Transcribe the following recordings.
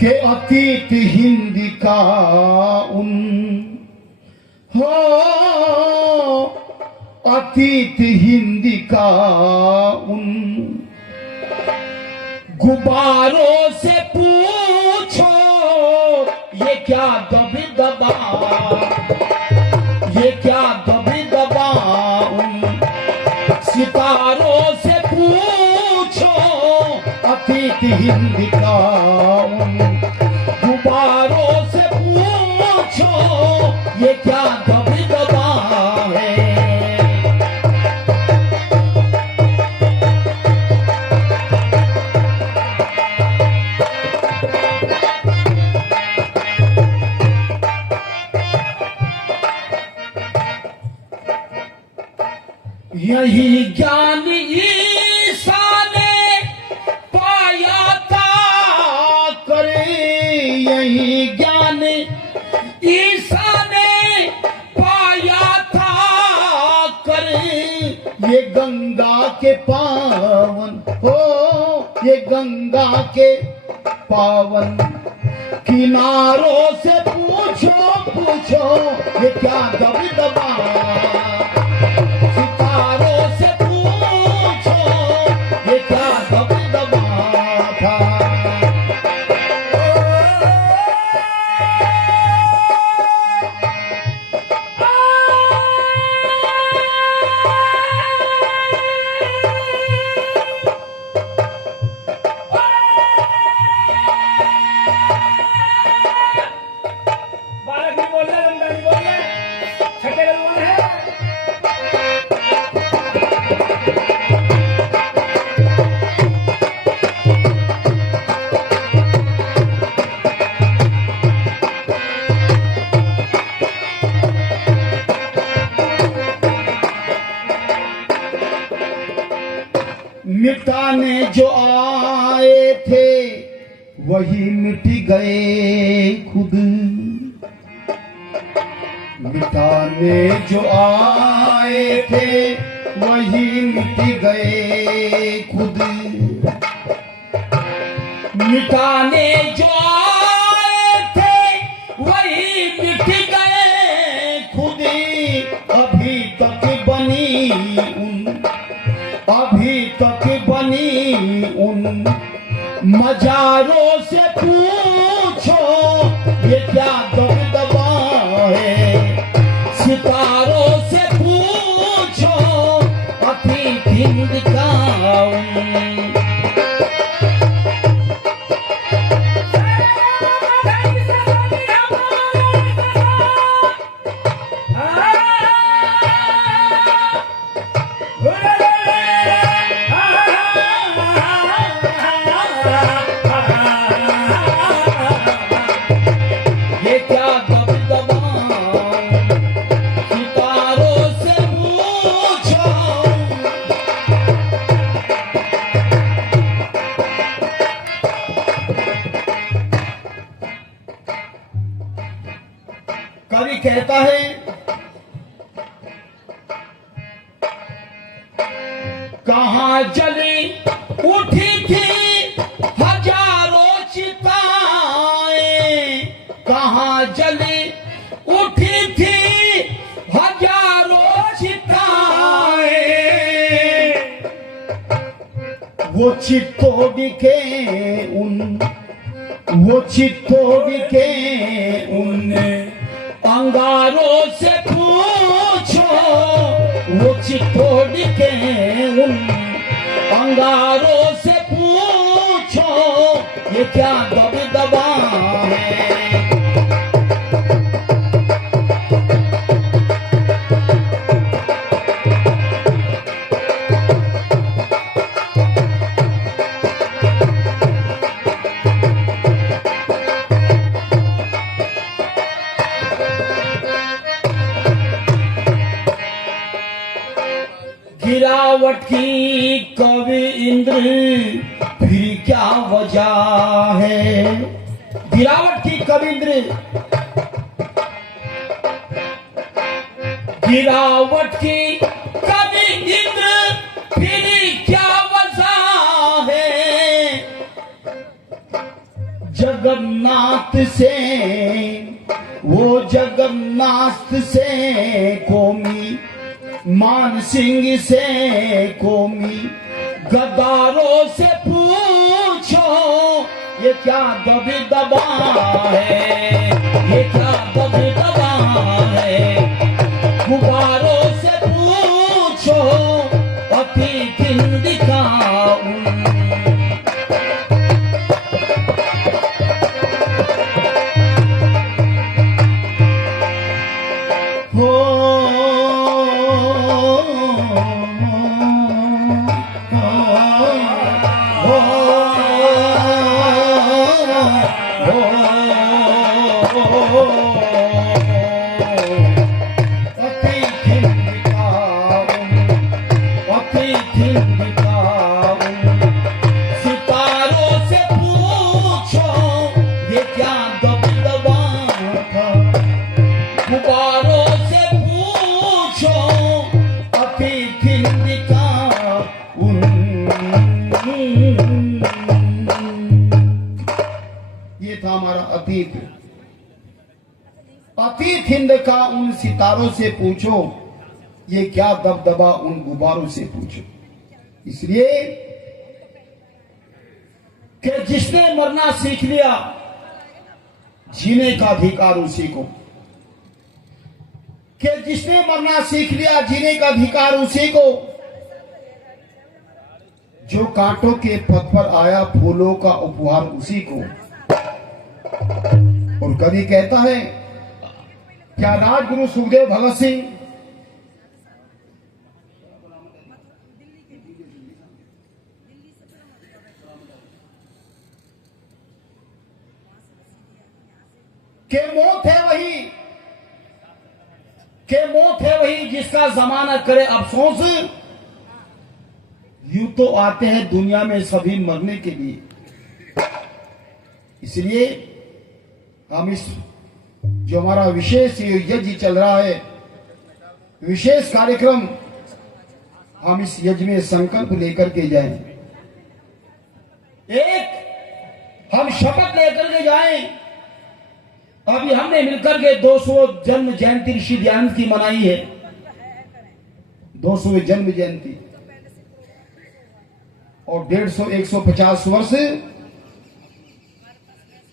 के अतीत हिंद का उन हो, अतीत हिंद का उन गुब्बारों से पूछो ये क्या दबी दबा, ये क्या दबी दबा उन सितारों से पूछो अतीत हिंद का उन गुब्बारों से पूछो ये क्या दबी दबा है। यही ज्ञान ईसा ने पाया था करे, यही ज्ञान ईसा ने पाया था करे, ये गंगा के पावन हो, ये गंगा के पावन किनारों से पूछो पूछो ये क्या दबी दबा, सितारों से पूछो ये क्या दबी दबा था। बालक नहीं बोल रहे, लंगा नहीं बोल रहे, छठे लोग बोल रहे हैं। मिटाने जो आए थे वही मिट गए खुद, मिटाने जो आए थे वही मिट गए खुद, मिटाने जो आए थे वही मिट गए खुद, अभी तक बनी उन, अभी तक बनी उन मजारों से पूछो ये क्या दबदबा है, सितारों से पूछो अतीत हिंद का उन। ये क्या दबदबा सितारों से पूछो। कवि कहता है कहाँ जली उठी थी हजारों चिताएं, कहाँ जली उठी थी हजारों चिताएं, वो चित्तौड़ के उन, वो चित्तौड़ के उन अंगारों से पूछो, वो चित्तौड़ के उन अंगारों से पूछो ये क्या दबदबा है। गिरावट की कवि इंद्र फिर क्या वजह है, गिरावट की कवि इंद्र, गिरावट की कवि इंद्र फिर क्या वजह है, जगन्नाथ से, वो जगन्नाथ से कोमी, मान सिंह से कोमी, गद्दारों से पूछो ये क्या दबदबा है, ये क्या दबदबा है। गुब्बारों से पूछो अतिथि दिखाऊं, अतीत हिंद का उन सितारों से पूछो, ये क्या दबदबा उन गुब्बारों से पूछो। इसलिए कि जिसने मरना सीख लिया, जीने का अधिकार उसी को, कि जिसने मरना सीख लिया, जीने का अधिकार उसी को। जो कांटों के पथ पर आया, फूलों का उपहार उसी को। और कवि कहता है, क्या राजगुरु सुखदेव भगत सिंह के मौत है वही, के मौत है वही जिसका जमाना करे अफसोस। यूं तो आते हैं दुनिया में सभी मरने के लिए। इसलिए हम इस जो हमारा विशेष यज्ञ चल रहा है, विशेष कार्यक्रम, हम इस यज्ञ में संकल्प लेकर के जाएं। एक हम शपथ लेकर के जाएं। अभी हमने मिलकर के 200 जन्म जयंती ऋषि दयानंद की मनाई है, 200 जन्म जयंती, और 150 150 वर्ष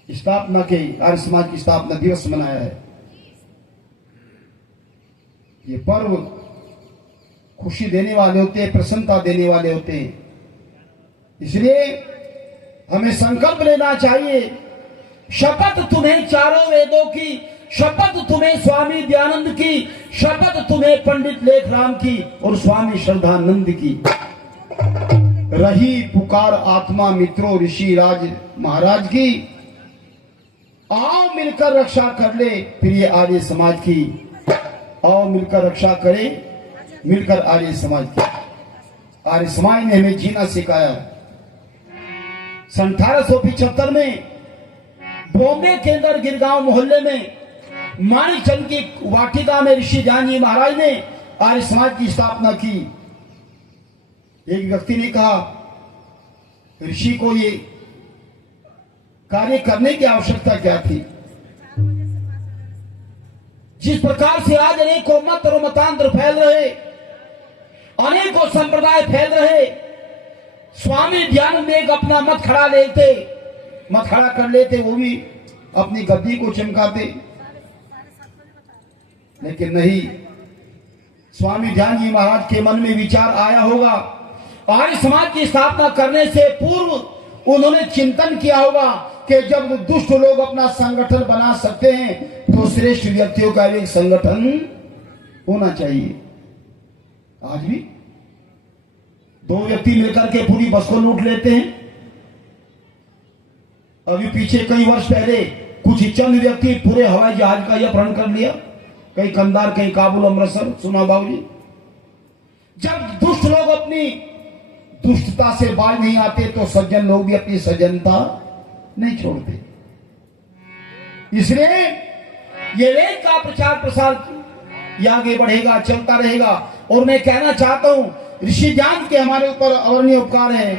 स्थापना के, आर्य समाज की स्थापना दिवस मनाया है। ये पर्व खुशी देने वाले होते हैं, प्रसन्नता देने वाले होते हैं। इसलिए हमें संकल्प लेना चाहिए। शपथ तुम्हें चारों वेदों की, शपथ तुम्हें स्वामी दयानंद की, शपथ तुम्हें पंडित लेखराम की और स्वामी श्रद्धानंद की। रही पुकार आत्मा मित्रों ऋषि राज महाराज की, आओ मिलकर रक्षा कर ले प्रिय आर्य समाज की। आओ मिलकर रक्षा करें, मिलकर आर्य समाज की। आर्य समाज ने हमें जीना सिखाया। 1875 में बॉम्बे के अंदर गिरगांव मोहल्ले में माणिकचंद की वाटिका में ऋषि ध्यान जी महाराज ने आर्य समाज की स्थापना की। एक व्यक्ति ने कहा, ऋषि को ये कार्य करने की आवश्यकता क्या थी? जिस प्रकार से आज अनेकों मत और मतांतर फैल रहे, अनेकों संप्रदाय फैल रहे, स्वामी ध्यान में एक अपना मत खड़ा लेते, मत खड़ा कर लेते, वो भी अपनी गद्दी को चमकाते। लेकिन नहीं, स्वामी ध्यान जी महाराज के मन में विचार आया होगा, आर्य समाज की स्थापना करने से पूर्व उन्होंने चिंतन किया होगा कि जब दुष्ट लोग अपना संगठन बना सकते हैं तो श्रेष्ठ व्यक्तियों का एक संगठन होना चाहिए। आज भी 2 व्यक्ति मिलकर के पूरी बस को लूट लेते हैं। अभी पीछे कई वर्ष पहले कुछ चंद व्यक्ति पूरे हवाई जहाज का यह अपहरण कर लिया, कहीं कंधार, कहीं काबुल, अमृतसर, सुना बाबूजी। जब दुष्ट लोग अपनी दुष्टता से बाज नहीं आते तो सज्जन लोग भी अपनी सज्जनता नहीं छोड़ते। इसलिए ये वेद का प्रचार प्रसार ये आगे बढ़ेगा, चलता रहेगा। और मैं कहना चाहता हूं, ऋषि ध्यान के हमारे ऊपर अवर्णीय उपकार है।